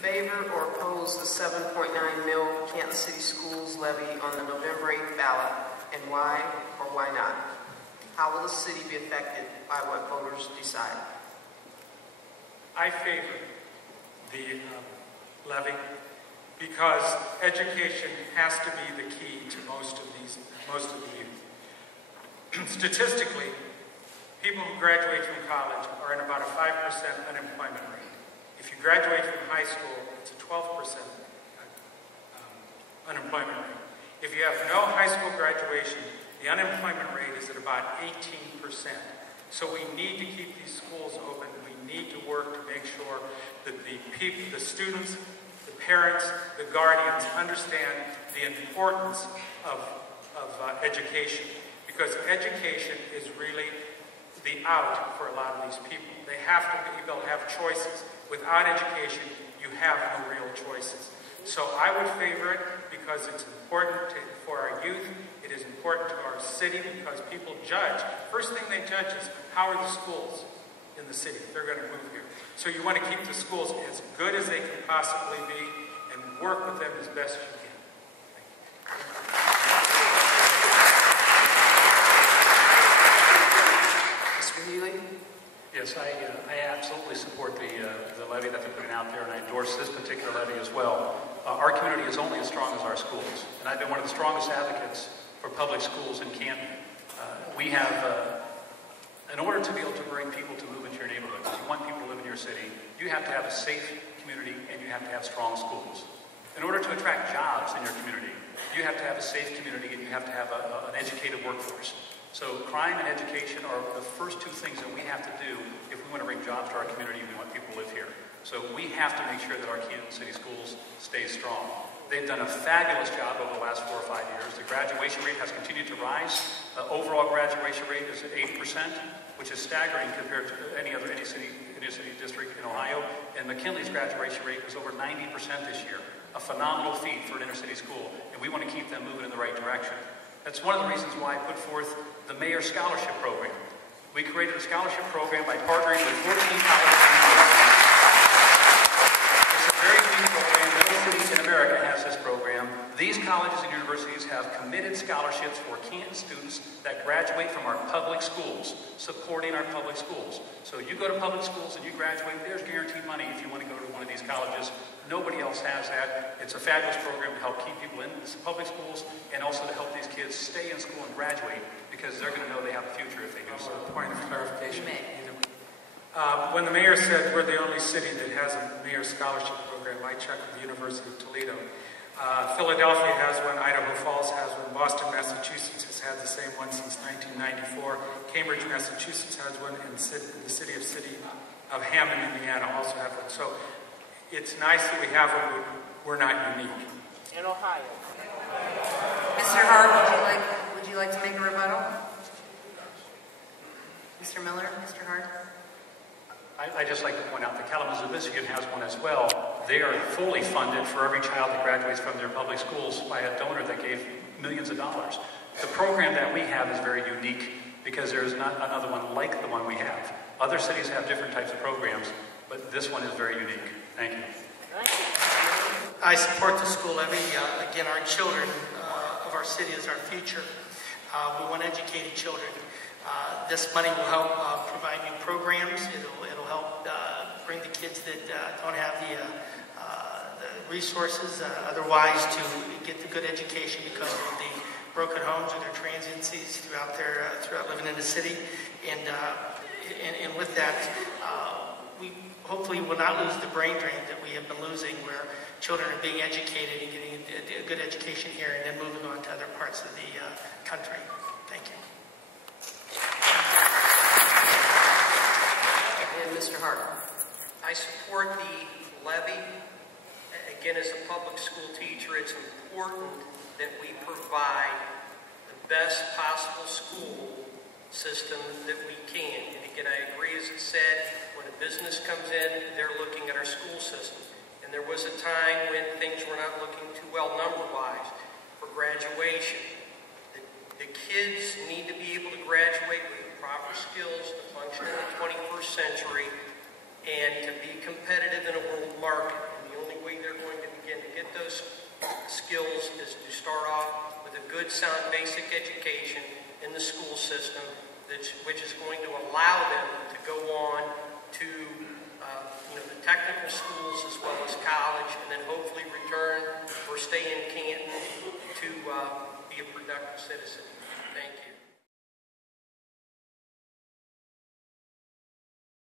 favor or oppose the 7.9 mil Canton City Schools levy on the November 8th ballot, and why or why not? How will the city be affected by what voters decide? I favor the levy because education has to be the key to most of the youth. Statistically, people who graduate from college are in about a 5% unemployment rate. If you graduate from high school, it's a 12% unemployment rate. If you have no high school graduation, the unemployment rate is at about 18%. So we need to keep these schools open. We need to work to make sure that the students, the parents, the guardians understand the importance of education. Because education is really the out for a lot of these people. They have to be able to have choices. Without education, you have no real choices. So I would favor it because it's important for our youth. It is important to our city because people judge. First thing they judge is how are the schools in the city. They're going to move here. So you want to keep the schools as good as they can possibly be and work with them as best you can. Mr. Healy? Yes, I absolutely support the levy that they're putting out there, and I endorse this particular levy as well. Our community is only as strong as our schools, and I've been one of the strongest advocates for public schools in Canton. We have, in order to be able to bring people to move into your neighborhood, if you want people to live in your city, you have to have a safe community and you have to have strong schools. In order to attract jobs in your community, you have to have a safe community and you have to have an educated workforce. So crime and education are the first two things that we have to do if we want to bring jobs to our community and we want people to live here. So we have to make sure that our Canton City Schools stay strong. They've done a fabulous job over the last 4 or 5 years. The graduation rate has continued to rise. Overall graduation rate is at 8%, which is staggering compared to any city district in Ohio. And McKinley's graduation rate was over 90% this year. A phenomenal feat for an inner city school, and we want to keep them moving in the right direction. That's one of the reasons why I put forth the Mayor's Scholarship Program. We created a scholarship program by partnering with 14 colleges and universities. It's a very unique program. No city in America has this program. These colleges and universities have committed scholarships for Canton students that graduate from our public schools, supporting our public schools. So you go to public schools and you graduate, there's guaranteed money if you want to go to one of these colleges. Nobody else has that. It's a fabulous program to help keep people in public schools and also to help these kids stay in school and graduate because they're going to know they have a future if they do so. Point of clarification. When the mayor said we're the only city that has a mayor's scholarship program, I checked with the University of Toledo. Philadelphia has one, Idaho Falls has one, Boston, Massachusetts has had the same one since 1994, Cambridge, Massachusetts has one, and the city of Hammond, Indiana also have one. So it's nice that we have one, but we're not unique. In Ohio. Mr. Hart, would you like to make a rebuttal? Mr. Miller, Mr. Hart? I'd just like to point out that Kalamazoo, Michigan has one as well. They are fully funded for every child that graduates from their public schools by a donor that gave millions of dollars. The program that we have is very unique because there is not another one like the one we have. Other cities have different types of programs, but this one is very unique. Thank you. I support the school levy. Again, our children of our city is our future. We want educated children. This money will help provide new programs. It'll help bring the kids that don't have the resources otherwise to get the good education because of the broken homes or their transiencies throughout living in the city. And with that, we hopefully will not lose the brain drain that we have been losing, where children are being educated and getting a good education here and then moving on to other parts of the country. Thank you. And Mr. Hart. I support the levy. Again, as a public school teacher, it's important that we provide the best possible school system that we can. And again, I agree, as it said, when a business comes in, they're looking at our school system. And there was a time when things were not looking too well number-wise for graduation. The kids need to be able to graduate with the proper skills to function in the 21st century and to be competitive in a world market. And the only those skills is to start off with a good, sound, basic education in the school system, which is going to allow them to go on to the technical schools as well as college, and then hopefully return or stay in Canton to be a productive citizen. Thank you.